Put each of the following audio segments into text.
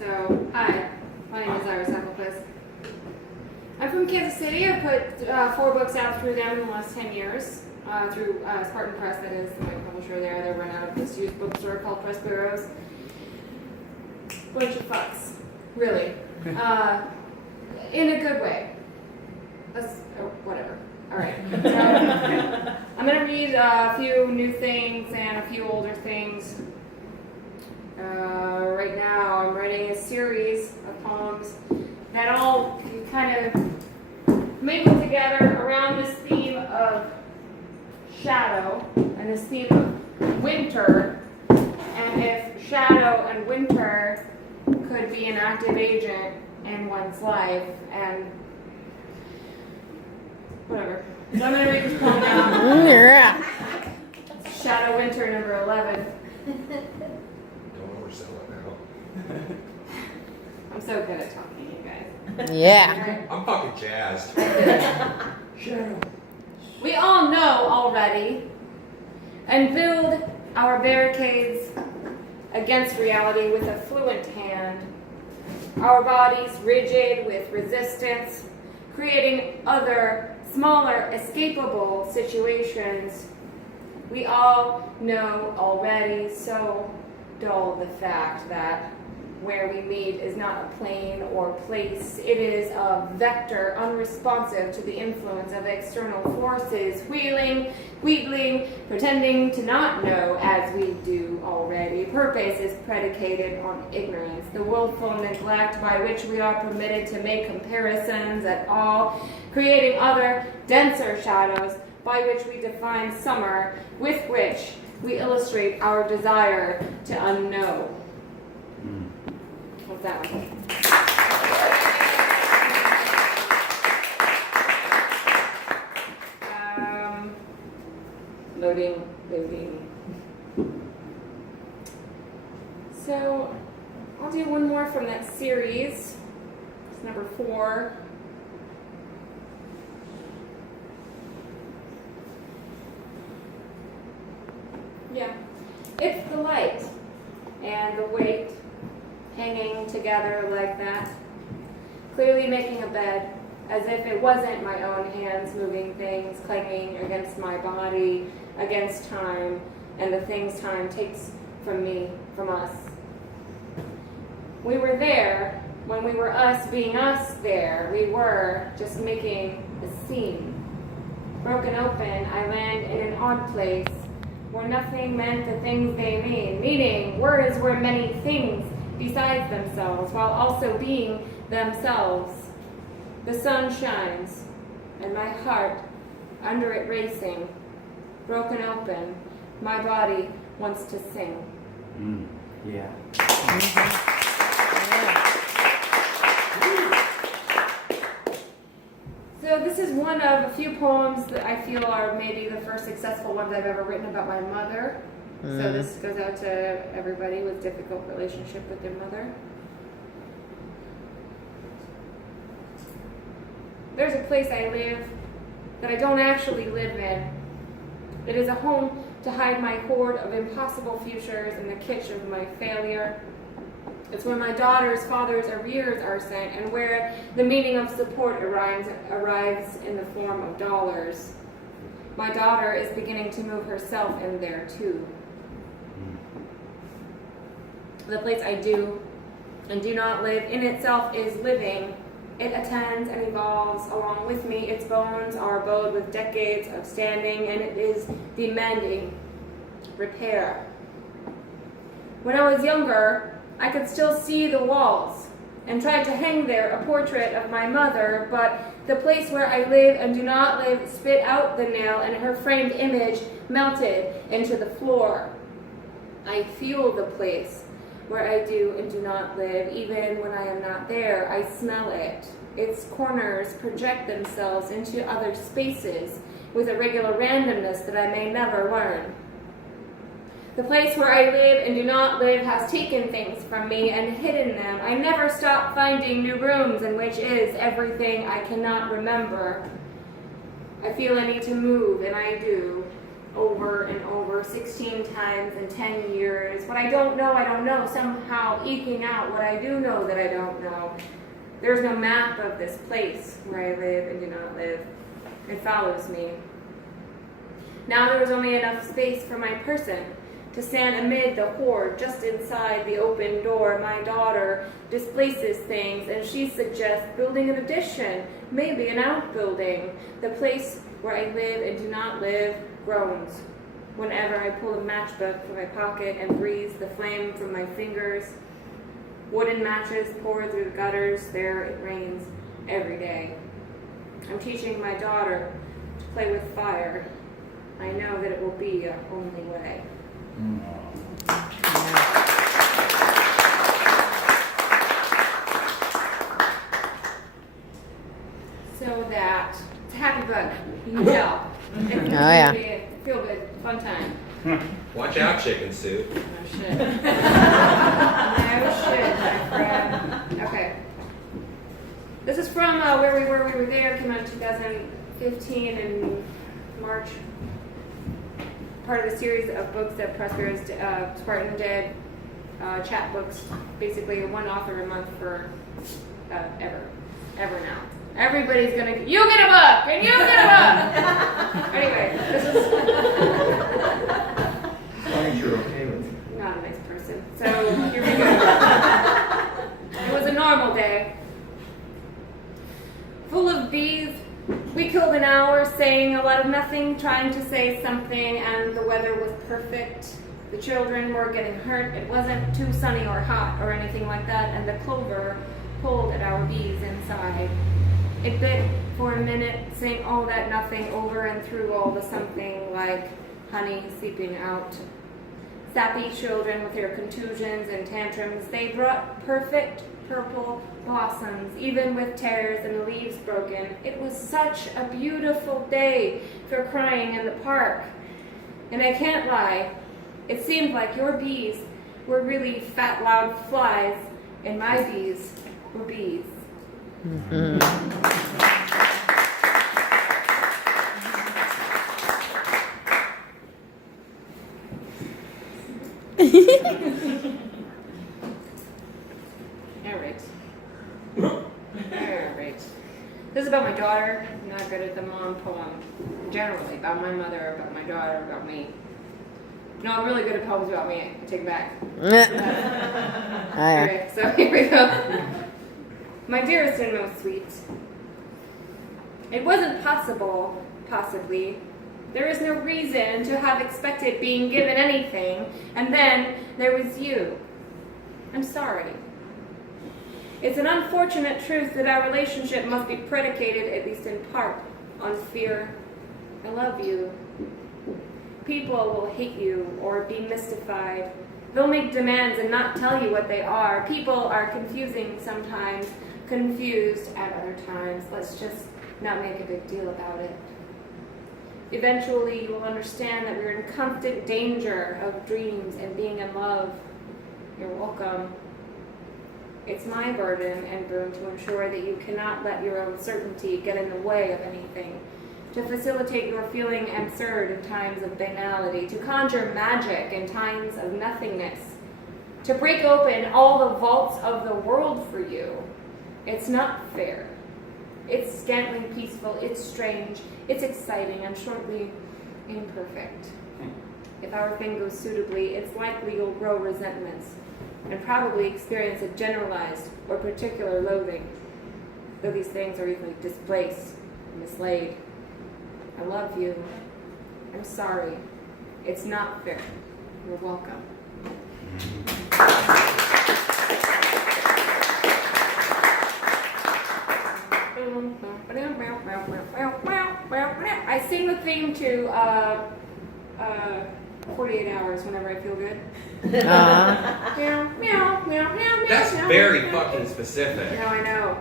So, hi, my name is Appelquist. I'm from Kansas City. I put 4 books out through them in the last 10 years, through Spartan Press, that is, my publisher there. They run out of this used bookstore called Press Bureaus. Bunch of fucks, really. In a good way. Whatever. All right. So, I'm going to read a few new things and a few older things. Right now, I'm writing a series of poems that all kind of mingle together around this theme of shadow and this theme of winter. And if shadow and winter could be an active agent in one's life, and whatever. So I'm going to read this poem now. Shadow Winter number 11. Don't oversell it now. I'm so good at talking, you guys. Yeah. I'm fucking jazzed. Shadow. We all know already, and build our barricades against reality with a fluent hand. Our bodies rigid with resistance, creating other, smaller, escapable situations. We all know already, so dull the fact that where we meet is not a plane or place. It is a vector unresponsive to the influence of external forces, wheedling, pretending to not know as we do already. Purpose is predicated on ignorance, the willful neglect by which we are permitted to make comparisons at all, creating other, denser shadows by which we define summer, with which we illustrate our desire to unknow. What's that one? Loading. So, I'll do one more from that series. It's number 4. Yeah. It's the light and the weight hanging together like that, clearly making a bed, as if it wasn't my own hands moving things, clanging against my body, against time, and the things time takes from me, from us. We were there when we were us being us there. We were just making a scene. Broken open, I land in an odd place where nothing meant the things they mean. Meaning, words were many things besides themselves, while also being themselves. The sun shines, and my heart, under it racing, broken open, my body wants to sing. Yeah. So this is one of a few poems that I feel are maybe the first successful ones I've ever written about my mother. So this goes out to everybody with difficult relationship with their mother. There's a place I live that I don't actually live in. It is a home to hide my hoard of impossible futures in the kitsch of my failure. It's where my daughter's father's arrears are sent, and where the meaning of support arrives in the form of dollars. My daughter is beginning to move herself in there too. The place I do and do not live in itself is living. It attends and evolves along with me. Its bones are bowed with decades of standing, and it is the mending, repair. When I was younger, I could still see the walls and tried to hang there a portrait of my mother, but the place where I live and do not live spit out the nail, and her framed image melted into the floor. I feel the place where I do and do not live. Even when I am not there, I smell it. Its corners project themselves into other spaces with a regular randomness that I may never learn. The place where I live and do not live has taken things from me and hidden them. I never stop finding new rooms in which is everything I cannot remember. I feel I need to move, and I do. over and over 16 times in 10 years. What I don't know, somehow eking out what I do know that I don't know. There's no map of this place where I live and do not live. It follows me. Now there is only enough space for my person to stand amid the horde just inside the open door. My daughter displaces things and she suggests building an addition, maybe an outbuilding. The place where I live and do not live groans whenever I pull a matchbook from my pocket and breathe the flame from my fingers. Wooden matches pour through the gutters. There it rains every day. I'm teaching my daughter to play with fire. I know that it will be our only way. So that it's a happy book. You can tell. It's yeah. Be a feel good, fun time. Watch out, chicken soup. No shit. No shit, my friend. Okay. This is from Where We Were There. Came out in 2015 in March. Part of the series of books that Prosperous Spartan did. Chat books. Basically, one author a month for ever now. Everybody's gonna. You get a book, and you get a book. Anyway, this is. As long as you're okay with it. Not a nice person. So here we go. It was a normal day. Full of bees. We killed an hour saying a lot of nothing, trying to say something, and the weather was perfect. The children were getting hurt. It wasn't too sunny or hot or anything like that, and the clover pulled at our bees inside. It bit for a minute, saying all that nothing over and through all the something like honey seeping out. Sappy children with their contusions and tantrums, they brought perfect purple blossoms, even with tears and the leaves broken. It was such a beautiful day for crying in the park. And I can't lie, it seemed like your bees were really fat, loud flies, and my bees were bees. Alright. This is about my daughter. I'm not good at the mom poem. Generally, about my mother, about my daughter, about me. No, I'm really good at poems about me. I take it back. Alright, so here we go. My dearest and most sweet. It wasn't possible, possibly. There is no reason to have expected being given anything, and then there was you. I'm sorry. It's an unfortunate truth that our relationship must be predicated, at least in part, on fear. I love you. People will hate you or be mystified. They'll make demands and not tell you what they are. People are confusing sometimes, confused at other times. Let's just not make a big deal about it. Eventually, you will understand that we're in constant danger of dreams and being in love. You're welcome. It's my burden and boon to ensure that you cannot let your own certainty get in the way of anything, to facilitate your feeling absurd in times of banality, to conjure magic in times of nothingness, to break open all the vaults of the world for you. It's not fair. It's scantly peaceful, it's strange, it's exciting, and shortly imperfect. If our thing goes suitably, it's likely you'll grow resentments and probably experience a generalized or particular loathing, though these things are easily displaced and mislaid. I love you. I'm sorry. It's not fair. You're welcome. I sing the theme to 48 Hours whenever I feel good. Meow, meow, meow, meow, meow. That's meow, very meow. fucking specific. No, I know.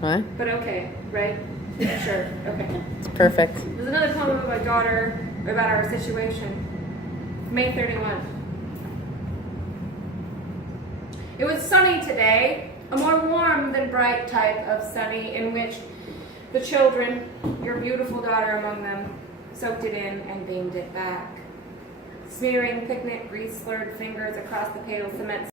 What? But okay, right? Sure, okay. It's perfect. There's another poem about my daughter, about our situation. May 31. It was sunny today, a more warm than bright type of sunny in which the children, your beautiful daughter among them, soaked it in, and beamed it back. Smearing picnic grease slurred fingers across the pale cement